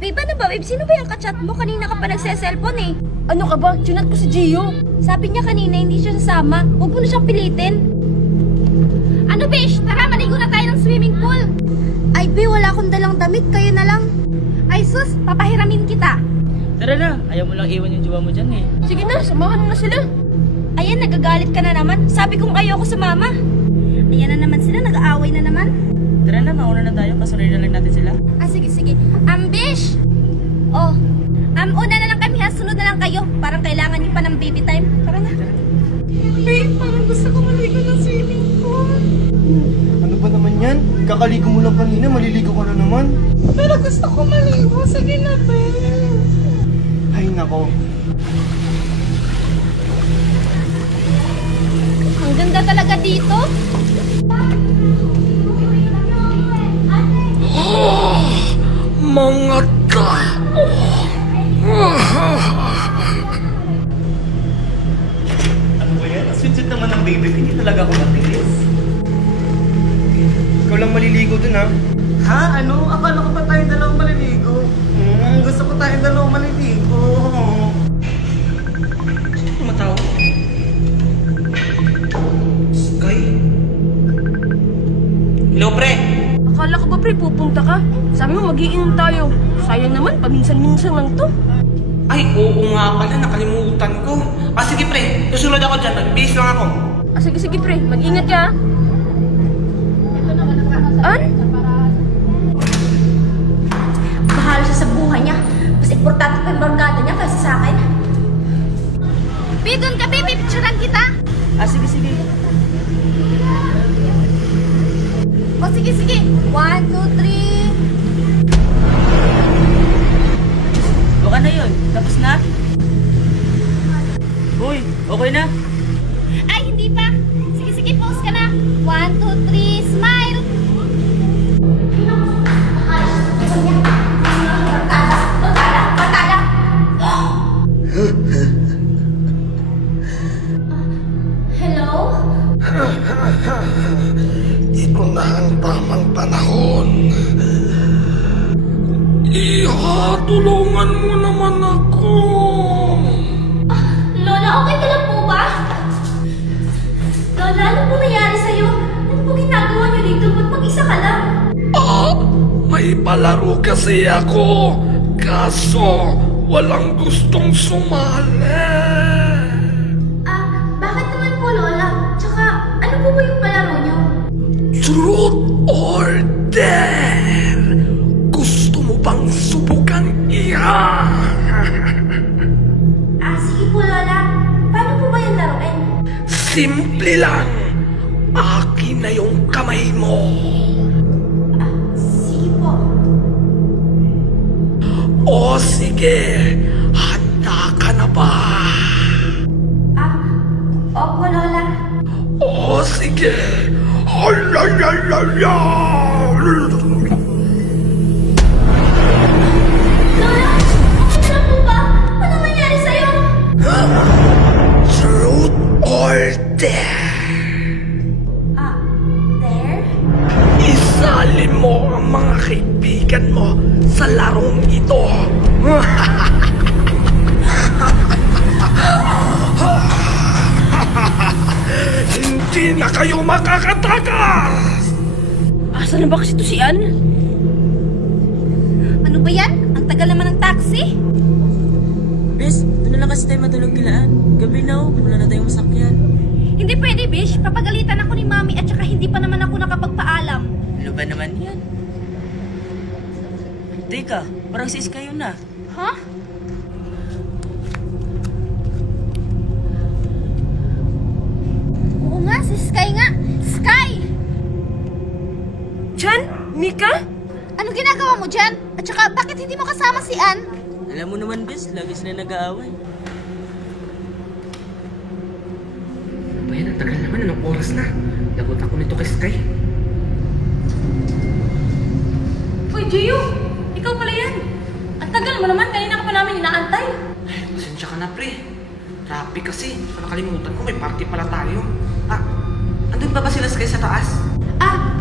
Babe, ano ba? Babe, sino ba yung kachat mo? Kanina ka pa nagse-cellphone eh. Ano ka ba? Chinat ko si Gio. Sabi niya kanina hindi siya sasama. Huwag mo na siyang pilitin. Ano, Bish? Tara, maligo na tayo ng swimming pool. Ay, Be, wala akong dalang damit. Kayo na lang. Ay, sus, papahiramin kita. Tara na, ayaw mo lang iwan yung jowa mo dyan eh. Sige na, samahan mo na sila. Ayan, nagagalit ka na naman. Sabi kong ayoko sumama. Ayan na naman sila, nag-aaway na naman. Tara na, mauna na tayo, kasunod na lang natin sila. Ah, sige, sige. Bish! Oh, una na lang kami ha. Sunod na lang kayo. Parang kailangan niyo pa ng baby time. Tara na. Babe, parang gusto ko maligo ng swimming pool. Ano ba naman yan? Kakaligo mo lang kanina, maliligo ka na naman. Pero gusto ko maligo. Sige na, babe. Ay nako. Ang ganda talaga dito. Mga tao! Ano ba yan? Sweet-sweet naman ang baby. Hindi talaga ako matilis. Ikaw lang maliligo dun ha? Ha? Ano? Akala ko ba tayong dalawang maliligo? Gusto ko tayong dalawang maliligo. Tumatawa. Sky? Hello, pre! Akala ko ba, pre, pupunta ka? Sabi mo, mag-iinom tayo. Sayang naman, paminsan-minsan lang to. Ay, oo nga pala. Nakalimutan ko. Sige pre, susunod ako dyan. Mag-base lang ako. Sige, sige, pre. Mag-ingat ka, ha? An? Bahala siya sa buhay niya. Mas importante pa yung barkada niya kaysa sa akin. Doon ka, baby. Picturean kita. Sige, sige. O, sige, sige. 1, 2, 3. Baka na yun, tapos na? Uy, okay na? Ay, hindi pa. Sige, sige. Pause ka na. 1, 2, 3. Smile. Hello? Ito na ang tamang panahon. Tulungan mo naman ako. Lola, okay ka lang po ba? Lola, ano po nangyari sa'yo? Ano po ginagawa niyo dito? Ba't mag-isa ka lang? May palaro kasi ako. Kaso, walang gustong sumali. Bakit naman po, Lola? Tsaka, ano po ba yung palaro niyo? Truth or dare? Gusto mo bang subukan iha? Sige po, Lola. Paano po ba yung laruin? Simple lang. Akin na yung kamay mo. Sige po. O sige, handa ka na ba? Opo, Lola. O sige, halalala. Lola, okay lang po ba? Ano nangyari sa'yo? Truth or dare? There? Isali mo ang mga kaibigan mo sa larong ito. Hindi na kayo makakatakas! Asan na ba kasi to si Ann? Ano ba yan? Ang tagal naman ng taxi. Bes, doon na lang kasi tayo matulog kilaan. Gabi na wala na tayong masakyan. Hindi pwede, Bish. Papagalitan ako ni Mami at saka hindi pa naman ako nakapagpaalam. Ano ba naman yan? Teka, parang sis kayo na. Ha? Oo nga, si Sky nga. Sky! Chan? Mika? Ano ginagawa mo dyan? At saka, bakit hindi mo kasama si Ann? Alam mo naman, Bes, lagi sila nag-aaway. Bayan, ang tagal naman. Anong oras na? Lagot ako nito kay Sky. Uy, Gio! Ikaw pala yan. Ang tagal mo naman. Kanina ka pa namin inaantay. Ay, pasensya ka na, pre. Traffic kasi. Nakalimutan ko, may party pala tayo. Andun ba sila Sky sa taas?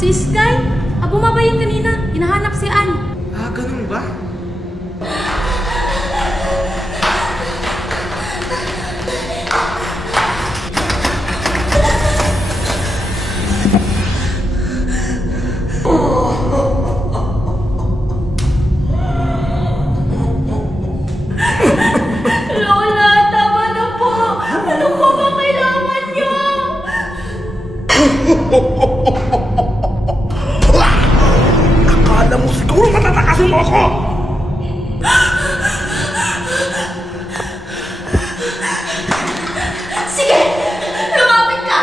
Si Sky! Bumaba yung kanina. Hinahanap si Ann. Ganun ba? Akala mo siguro matatakasan mo ako? Sige! Lumapit ka!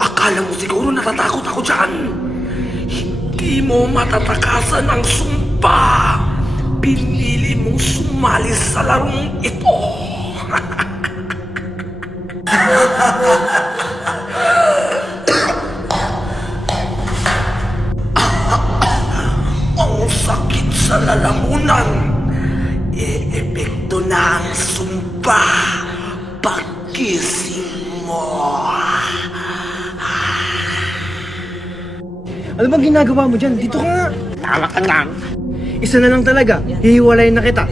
Akala mo siguro natatakot ako dyan? Hindi mo matatakasan ang sumpa. Pinili mong sumali sa larong ito. Ang sakit sa lalamunan. E-epekto na ang sumpa pagkising mo. Ano bang ginagawa mo dyan? Dito ka nga. Tama ka lang. Isa na lang talaga. Hihiwalayin na kita.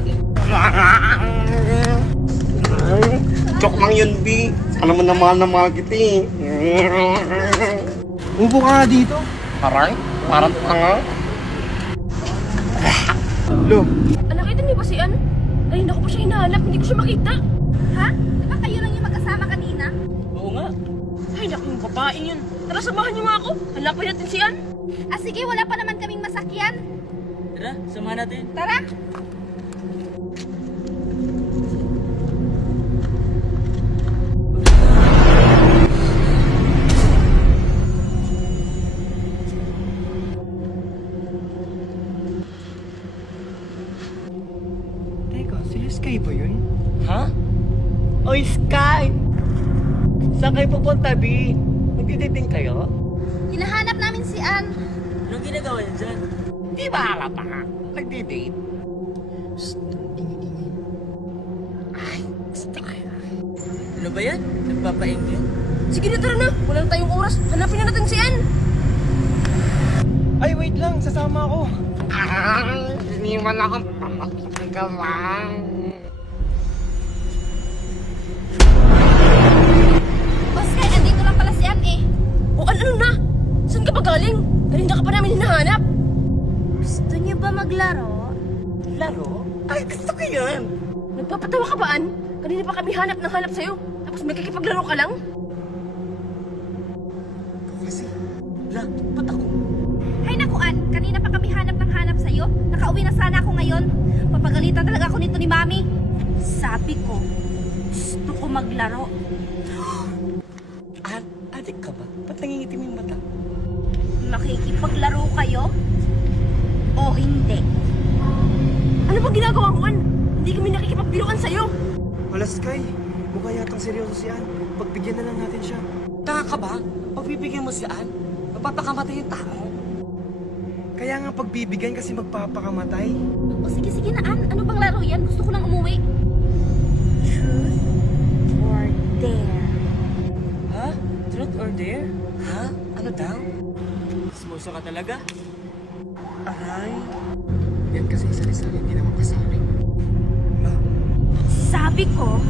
Joke lang yun, B. Alam mo na mahal kita eh. Upo ka nga dito. Parang tanga. Lo, Nakita niyo ba si Ann? Kanina ko pa siya hinahanap, hindi ko siya makita. Ha? Di ba kayo lang yung magkasama kanina? Oo nga. Ay, naku yung babaeng yun. Tara, samahan niyo nga ako. Hanapin natin si Ann. Ah sige, wala pa naman kaming masakyan. Tara, samahan natin. Tara! teka, si Sky ba yun? Ha? Oy, Sky! Saan kayo pupunta, B? Magdidating kayo? Hinahanap namin si Ann. Anong ginagawa niya dyan? Di ba halata ka? Nagdidate? Ano ba yan? Nagpapaing yun? Sige na, tara na. Wala na tayong oras. Hanapin na natin si Ann. Ay, wait lang. Sasama ako. Iniwan ako. Pagkalang. O Sky, andito lang pala si Ann eh. O ano na? Saan ka pa galing? Kanina ka pa namin hinahanap. Gusto niyo ba maglaro? Laro? Ay, gusto ko yan. Nagpapatawa ka ba, Ann? Kanina pa kami hanap ng hanap sa'yo. Tapos may kakipaglaro ka lang? Kasi, ba't ako? Hay naku Ann, kanina pa kami hanap ng hanap sa'yo. Nakauwi na sana ako ngayon. Papagalitan talaga ako nito ni Mami. Sabi ko, gusto ko maglaro. Adik ka ba? Ba't nangingitim yung mata? Makikipaglaro kayo? O hindi? Ano ba ginagawa mo, Ann? Hindi kami nakikipagbiruan sa'yo. Hala, Sky. Mukha yatang seryoso si Ann. Pagbigyan na lang natin siya. Taka ka ba? Pagbibigyan mo si Ann, mapapakamatay yung tao. Kaya nga pagbibigyan kasi magpapakamatay. O sige na Ann, ano bang laro yan? Gusto ko lang umuwi. Truth or dare? Ha? Truth or dare? Ha? Ano daw? Smoso ka talaga? Aray. Yan kasi isa-isa, hindi naman kasali. Sabi ko,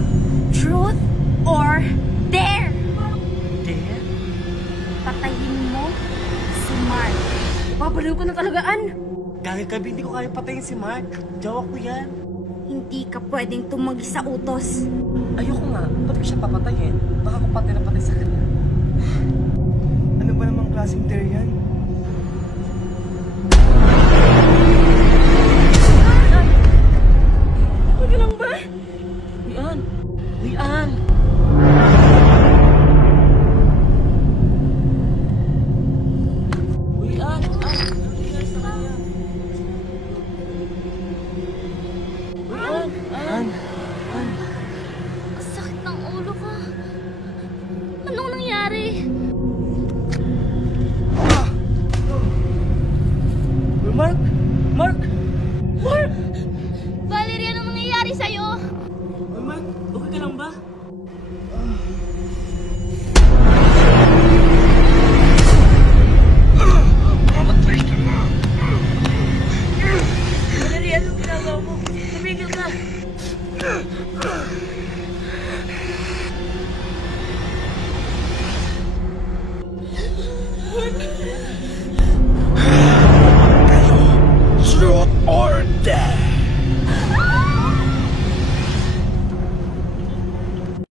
truth or dare? Dare? Patayin mo si Mark. Babaliw ka na talaga, Ann. Dahil kabi, hindi ko kaya patayin si Mark. Jowa ko yan. Hindi ka pwedeng tumagi sa utos. Ayoko nga. Ba't ko siya papatayin? Baka ko patay na patay sa kanya. Ano ba namang klaseng dare yan? Okay ka lang ba? Yan. Uy, Ann! Uy, Ann! Ann! Ano nangyari sa kanya? Uy, Ann! Ann! Ann, Sakit ng ulo ko. Anong nangyari? Uy, Mark! Mark! Mark! Valerie, anong nangyayari sa'yo? Uy, Mark! Okay ka lang ba? Valerie, anong ginagawa mo? Tumigil ka. Truth or dare?